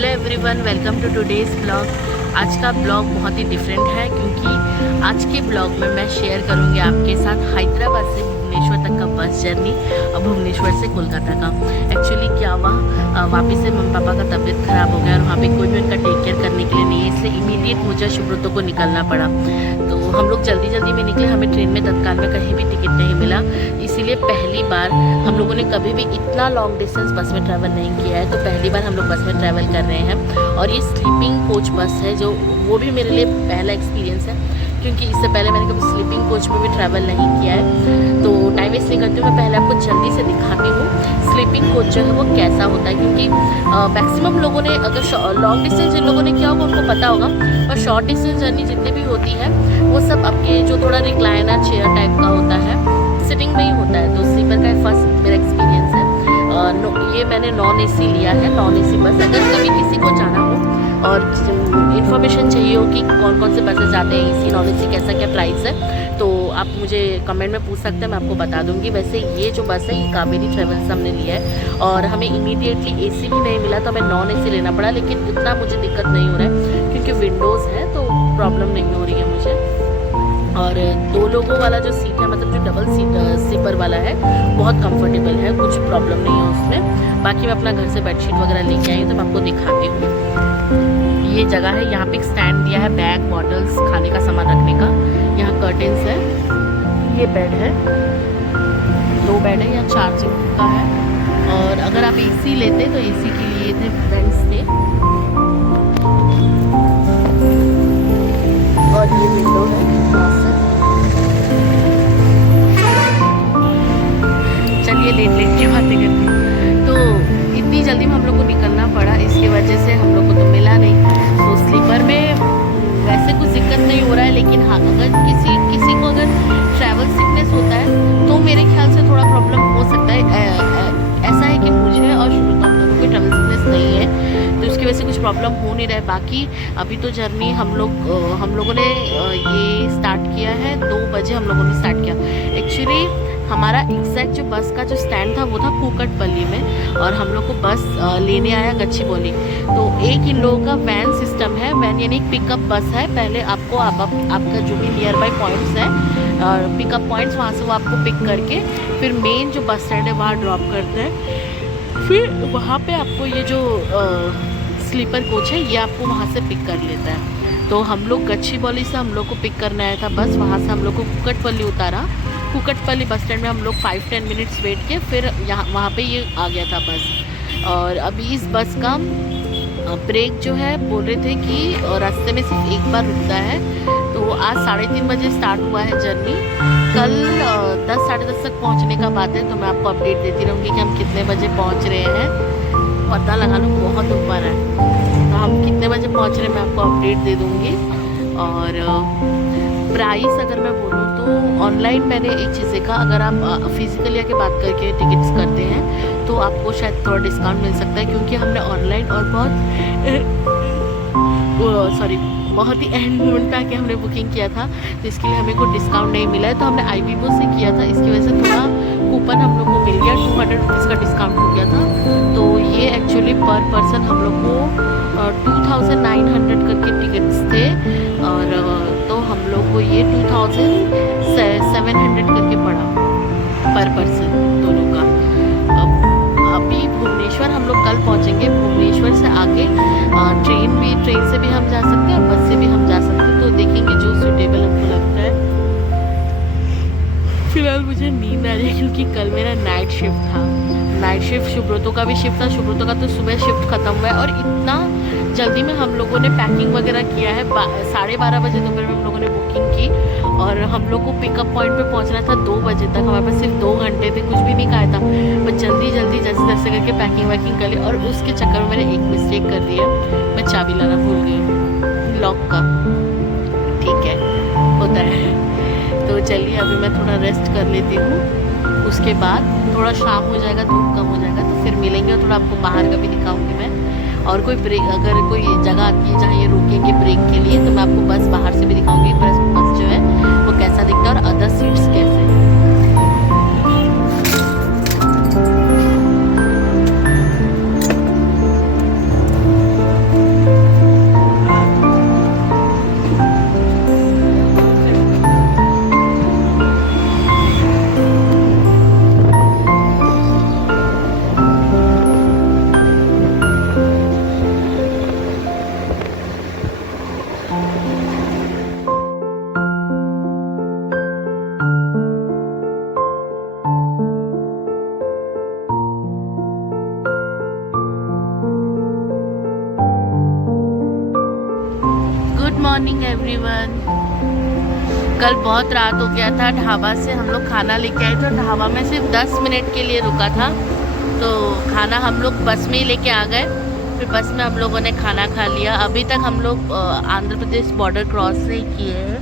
Hello everyone, welcome to today's blog. आज का blog बहुत ही डिफरेंट है क्योंकि आज के ब्लॉग में मैं शेयर करूंगी आपके साथ हैदराबाद से भुवनेश्वर तक का बस जर्नी और भुवनेश्वर से कोलकाता का। एक्चुअली क्या हुआ, वापस से मम्मी पापा का तबीयत ख़राब हो गया और वहाँ पे कोई भी उनका टेक केयर करने के लिए नहीं है, इसलिए इमीडिएट मुझे सुब्रतो को निकलना पड़ा। तो हम लोग जल्दी जल्दी में निकले, हमें ट्रेन में तत्काल में कहीं भी टिकट नहीं मिला, इसीलिए पहली बार हम लोगों ने कभी भी इतना लॉन्ग डिस्टेंस बस में ट्रैवल नहीं किया है। तो पहली बार हम लोग बस में ट्रैवल कर रहे हैं और ये स्लीपिंग कोच बस है, जो वो भी मेरे लिए पहला एक्सपीरियंस है क्योंकि इससे पहले मैंने कभी स्लीपिंग कोच में भी ट्रैवल नहीं किया है। तो टाइम वेस्ट नहीं करती हूँ, मैं पहले आपको जल्दी से दिखाती हूँ स्लीपिंग कोच जो है वो कैसा होता है, क्योंकि मैक्सिमम लोगों ने अगर लॉन्ग डिस्टेंस जिन लोगों ने किया होगा उनको पता होगा, और शॉर्ट डिस्टेंस जर्नी जितनी भी होती है वो सब आपके जो थोड़ा रिक्लाइनर चेयर टाइप का होता है, सिटिंग में ही होता है। तो स्लीपर का फर्स्ट मेरा एक्सपीरियंस है। ये मैंने नॉन एसी लिया है, नॉन एसी बस। अगर कभी किसी को जाना हो और इन्फॉर्मेशन चाहिए हो कि कौन कौन से बसेस जाते हैं, एसी नॉन एसी कैसा क्या प्राइस है, तो आप मुझे कमेंट में पूछ सकते हैं, मैं आपको बता दूंगी। वैसे ये जो बस है ये कावेरी ट्रेवल्स से हमने लिया है और हमें इमीडिएटली एसी भी नहीं मिला, तो हमें नॉन एसी लेना पड़ा। लेकिन इतना मुझे दिक्कत नहीं हो रहा है क्योंकि विंडोज़ है तो प्रॉब्लम नहीं हो रही है मुझे। और 2 लोगों वाला जो सीट है, मतलब जो डबल सीट स्लीपर वाला है, बहुत कंफर्टेबल है, कुछ प्रॉब्लम नहीं है उसमें। बाकी मैं अपना घर से बेडशीट वगैरह लेके आई हूँ तो मैं आपको दिखाती हूँ। ये जगह है, यहाँ पे एक स्टैंड दिया है बैग बॉटल्स खाने का सामान रखने का। यहाँ कर्टेंस है, ये बेड है, 2 बेड है, यहाँ चार्जिंग का है। और अगर आप एसी लेते तो एसी के लिए थे बेड्स थे। और ये विंडो है, चलिए लेट के बातें करते हैं। तो इतनी जल्दी में हम लोग को निकलना पड़ा, इसकी वजह से हम लोग को तो मिला नहीं। तो स्लीपर में वैसे कुछ दिक्कत नहीं हो रहा है, लेकिन हाँ अगर किसी को अगर ट्रैवल सिकनेस होता है तो मेरे ख्याल से थोड़ा प्रॉब्लम हो सकता है। ऐसा है कि मुझे और शुरू हम लोगों को ट्रैवल सिकनेस नहीं है, तो इसकी वजह से कुछ प्रॉब्लम हो नहीं रहा है। बाकी अभी तो जर्नी हम लोगों ने ये स्टार्ट किया है 2 बजे हम लोगों ने स्टार्ट किया। एक्चुअली हमारा एग्जैक्ट जो बस का जो स्टैंड था वो था कुकटपल्ली में, और हम लोग को बस लेने आया गच्चीबौली। तो एक इन लोगों का वैन सिस्टम है, वैन यानी एक पिकअप बस है। पहले आपको आपका जो भी नियर बाई पॉइंट्स है, पिकअप पॉइंट्स, वहाँ से वो आपको पिक करके फिर मेन जो बस स्टैंड है वहाँ ड्रॉप करते हैं। फिर वहाँ पे आपको ये जो स्लीपर कोच है ये आपको वहाँ से पिक कर लेता है। तो हम लोग गच्चीबौली से हम लोग को पिक करने आया था बस, वहाँ से हम लोग को कुकटपल्ली उतारा। कुकटपल्ली बस स्टैंड में हम लोग 5-10 मिनट्स वेट किए, फिर यहाँ वहाँ पे ये आ गया था बस। और अभी इस बस का ब्रेक जो है बोल रहे थे कि रास्ते में सिर्फ एक बार रुकता है। तो आज 3:30 बजे स्टार्ट हुआ है जर्नी, कल 10 साढ़े 10 तक पहुँचने का बात है। तो मैं आपको अपडेट देती रहूँगी कि हम कितने बजे पहुँच रहे हैं। पता लगा लो बहुत ऊपर है, तो हम कितने बजे पहुँच रहे हैं मैं आपको अपडेट दे दूँगी। और प्राइस अगर मैं बोलूँ तो ऑनलाइन मैंने एक चीज़ देखा, अगर आप फिजिकली आके बात करके टिकट्स करते हैं तो आपको शायद थोड़ा डिस्काउंट मिल सकता है, क्योंकि हमने ऑनलाइन और बहुत ही एंड मोमेंट पे आके हमने बुकिंग किया था, तो इसके लिए हमें कोई डिस्काउंट नहीं मिला है। तो हमने आईबीबो से किया था, इसकी वजह से थोड़ा कूपन हम लोग को मिल गया, 200 रुपीज़ का डिस्काउंट हो गया था। तो ये एक्चुअली पर पर्सन हम लोग को 2900 करके टिकट्स थे, और तो हम लोग को ये 2700 करके पड़ा पर पर्सन दोनों का। अभी भुवनेश्वर हम लोग कल पहुंचेंगे। भुवनेश्वर से आगे ट्रेन से भी हम जा सकते हैं और बस से भी हम जा सकते हैं, तो देखेंगे जो सूटेबल हमको लगता है। फिलहाल मुझे नींद आ रही है क्योंकि कल मेरा नाइट शिफ्ट था। नाइट शिफ्ट सुब्रतो का भी शिफ्ट था, सुब्रतो का तो सुबह शिफ्ट ख़त्म हुआ है। और इतना जल्दी में हम लोगों ने पैकिंग वगैरह किया है, 12:30 बजे दोपहर में हम लोगों ने बुकिंग की, और हम लोग को पिकअप पॉइंट पे पहुंचना था 2 बजे तक। हमारे पास सिर्फ 2 घंटे थे, कुछ भी नहीं खाया था, बस जल्दी जैसे तैसे करके पैकिंग वैकिंग कर ली। और उसके चक्कर में मैंने एक मिस्टेक कर दी है, मैं चाबी लाना भूल गई हूँ लॉक का। ठीक है, होता है। तो चलिए अभी मैं थोड़ा रेस्ट कर लेती हूँ, उसके बाद थोड़ा शाम हो जाएगा, धूप कम हो जाएगा, तो फिर मिलेंगे और थोड़ा आपको बाहर का भी दिखाऊंगी मैं। और कोई ब्रेक, अगर कोई जगह आती है जहाँ ये रुकेंगे ब्रेक के लिए, तो मैं आपको बस बाहर से भी दिखाऊंगी, बस जो है वो कैसा दिखता है और अदर सीट्स कैसे हैं। Morning everyone. कल बहुत रात हो गया था, ढाबा से हम लोग खाना लेके आए थे। ढाबा में सिर्फ 10 मिनट के लिए रुका था, तो खाना हम लोग बस में ही लेके आ गए। फिर बस में हम लोगों ने खाना खा लिया। अभी तक हम लोग आंध्र प्रदेश बॉर्डर क्रॉस नहीं किए हैं।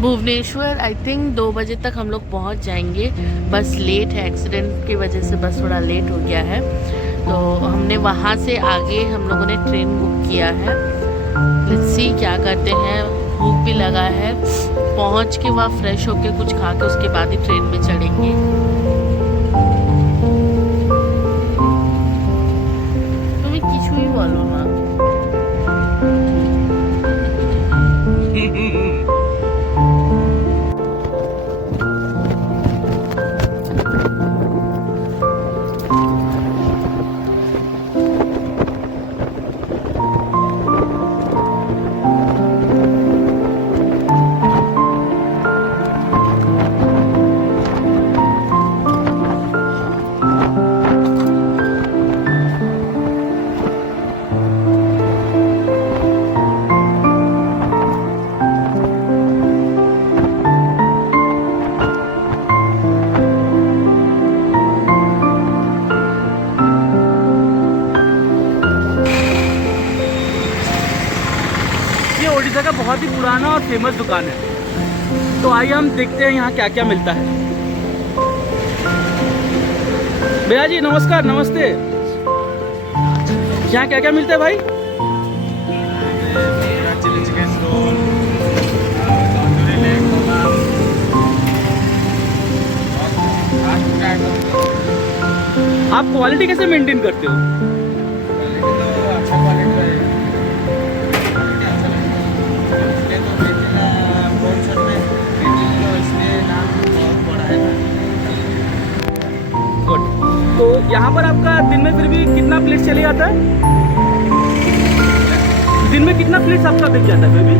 भुवनेश्वर आई थिंक 2 बजे तक हम लोग पहुंच जाएंगे। बस लेट है, एक्सीडेंट की वजह से बस थोड़ा लेट हो गया है। तो हमने वहाँ से आगे हम लोगों ने ट्रेन बुक किया है। लेट्स सी क्या करते हैं। भूख भी लगा है। पहुँच के वहाँ फ्रेश होके कुछ खा के उसके बाद ही ट्रेन में चढ़ेंगे। तुम्हें কিছুই বলো না। ओडिशा का बहुत ही पुराना और फेमस दुकान है। तो आइए हम देखते हैं यहाँ क्या क्या मिलता है। भैया जी नमस्कार, नमस्ते। यहाँ क्या क्या मिलता है भाई? Chilli chicken roll, tandoori leg kebab, आप क्वालिटी कैसे मेंटेन करते हो? तो अच्छा क्वालिटी है। तो यहाँ पर आपका दिन में फिर भी कितना प्लेट चले जाता है? दिन में कितना प्लेट आपका बिक जाता है फिर भी?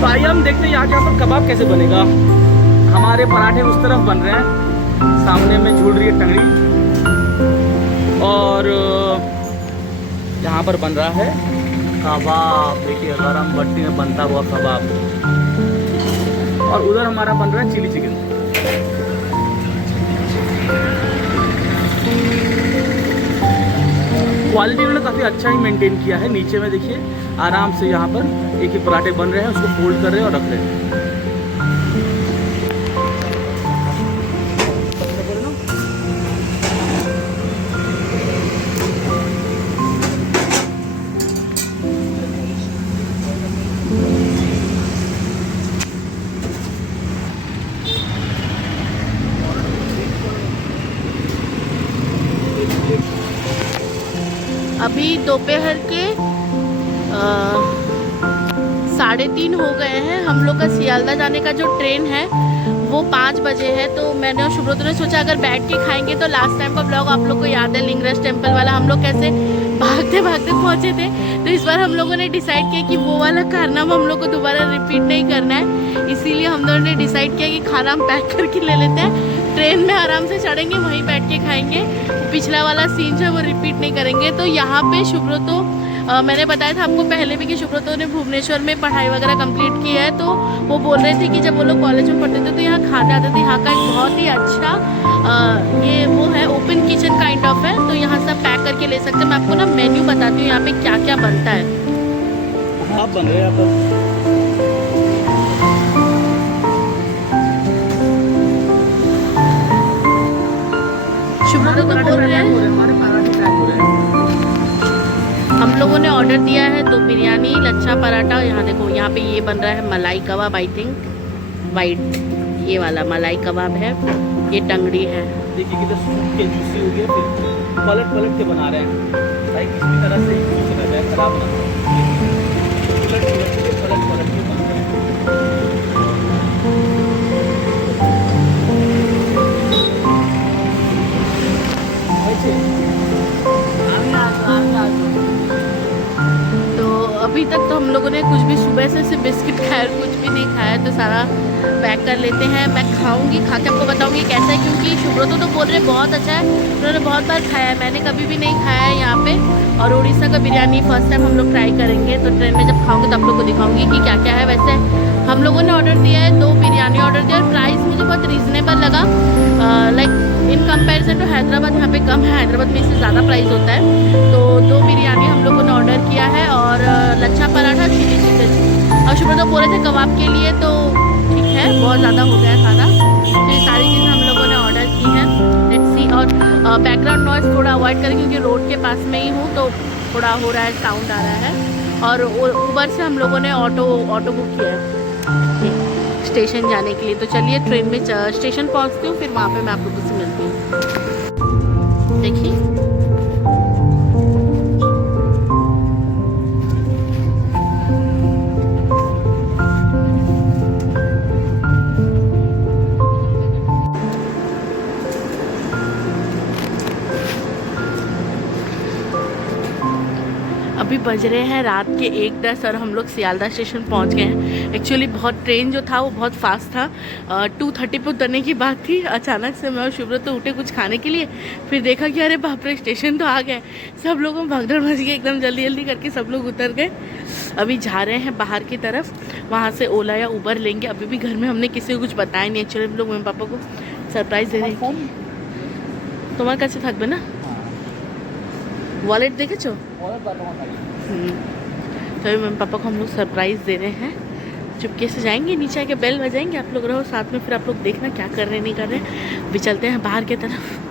तो आइए हम देखते हैं यहाँ के यहाँ पर कबाब कैसे बनेगा। हमारे पराठे उस तरफ बन रहे हैं, सामने में झूल रही है टंगड़ी, और यहाँ पर बन रहा है कबाब। देखिए गरम भट्टी में बनता हुआ कबाब, और उधर हमारा बन रहा है चिली चिकन। क्वालिटी उन्होंने काफ़ी अच्छा ही मेंटेन किया है। नीचे में देखिए आराम से यहाँ पर एक ही पराठे बन रहे हैं, उसको फोल्ड कर रहे हैं और रख रहे हैं। अभी दोपहर के 3:30 हो गए हैं। हम लोग का सियालदा जाने का जो ट्रेन है वो 5 बजे है। तो मैंने और शुभ्रत ने सोचा अगर बैठ के खाएंगे तो लास्ट टाइम का ब्लॉग आप लोग को याद है, लिंगराज टेम्पल वाला, हम लोग कैसे भागते भागते पहुँचे थे। तो इस बार हम लोगों ने डिसाइड किया कि वो वाला कारनामा हम लोग को दोबारा रिपीट नहीं करना है। इसीलिए हम लोगों ने डिसाइड किया कि खाना हम पैक करके ले लेते हैं, ट्रेन में आराम से चढ़ेंगे, वहीं बैठ के खाएंगे। पिछला वाला सीन जो है वो रिपीट नहीं करेंगे। तो यहाँ पे शुभ्रतो मैंने बताया था आपको पहले भी कि शुभ्रतो ने भुवनेश्वर में पढ़ाई वगैरह कंप्लीट की है। तो वो बोल रहे थे कि जब वो लोग कॉलेज में पढ़ते थे तो यहाँ खाने आते थे। यहाँ का एक बहुत ही अच्छा ये वो है, ओपन किचन काइंड ऑफ है। तो यहाँ सब पैक करके ले सकते हैं। मैं आपको ना मेन्यू बताती हूँ यहाँ पे क्या क्या बनता है। आप बन रहे हैं यहाँ पर शुभ्रतो तो बोल रहे हैं। हमारे पराठे पैक हो रहे हैं। हम लोगों ने ऑर्डर दिया है 2 बिरयानी, लच्छा पराठा। यहाँ देखो, यहाँ पे ये बन रहा है मलाई कबाब, आई थिंक वाइट, ये वाला मलाई कबाब है। ये टंगड़ी है। देखिए किधर सूख के जूसी हो गया, फिर पलट पलट के बना रहे हैं भाई, किसी भी तरह से कुछ ना जाए, खराब ना हो। पलट पलट के बन रहे हैं। अभी तक तो हम लोगों ने कुछ भी सुबह से सिर्फ बिस्किट खाया और कुछ भी नहीं खाया, तो सारा पैक कर लेते हैं। मैं खाऊंगी, खा के आपको बताऊंगी कैसा है, क्योंकि शुभ्रतो तो बोल रहे बहुत अच्छा है, उन्होंने बहुत बार खाया है, मैंने कभी भी नहीं खाया है यहाँ पे। और उड़ीसा का बिरयानी फर्स्ट टाइम हम लोग ट्राई करेंगे, तो ट्रेन में जब खाऊंगे तो आप लोग को दिखाऊंगी कि क्या क्या है। वैसे हम लोगों ने ऑर्डर दिया है 2 बिरयानी ऑर्डर दिया, और प्राइस मुझे बहुत रीज़नेबल लगा, like in comparison to Hyderabad. यहाँ पे कम है, हैदराबाद में इससे ज़्यादा प्राइस होता है। तो 2 बिरयानी हम लोगों ने ऑर्डर किया है, और लच्छा पराठा, चिली चिकन। और शुभ्रतो बोल रहे थे कबाब के लिए, तो ठीक है, बहुत ज़्यादा हो गया खाना। तो ये सारी चीज़ें हम लोगों ने ऑर्डर की हैं। Let's see. और बैकग्राउंड नॉइज़ थोड़ा अवॉइड करें, क्योंकि रोड के पास में ही हूँ, तो थोड़ा हो रहा है, साउंड आ रहा है। और उबर से हम लोगों ने ऑटो बुक किया है स्टेशन जाने के लिए। तो चलिए ट्रेन में स्टेशन पहुँचती हूँ, फिर वहाँ पे मैं आप लोगों से मिलती हूँ। देखिए अभी बज रहे हैं रात के 1:10 और हम लोग सियालदा स्टेशन पहुंच गए हैं। एक्चुअली बहुत ट्रेन जो था वो बहुत फास्ट था, 2:30 पे उतरने की बात थी। अचानक से मैं और शुभ्रतो उठे कुछ खाने के लिए, फिर देखा कि अरे बाप रे स्टेशन तो आ गए। सब लोगों में भगदड़ मच गई, एकदम जल्दी जल्दी करके सब लोग उतर गए। अभी जा रहे हैं बाहर की तरफ, वहाँ से ओला या उबर लेंगे। अभी भी घर में हमने किसी को कुछ बताया नहीं। एक्चुअली हम लोग मम्मी पापा को सरप्राइज़ दे रहे हैं। तुम्हारे कैसे थकबे ना, वॉलेट देखे छो। तो अभी मम्मी पापा को हम लोग सरप्राइज़ दे रहे हैं। चुपके से जाएंगे, नीचे आके बेल बजाएंगे, आप लोग रहो साथ में, फिर आप लोग देखना क्या कर रहे हैं नहीं कर रहे हैं। अभी चलते हैं बाहर की तरफ।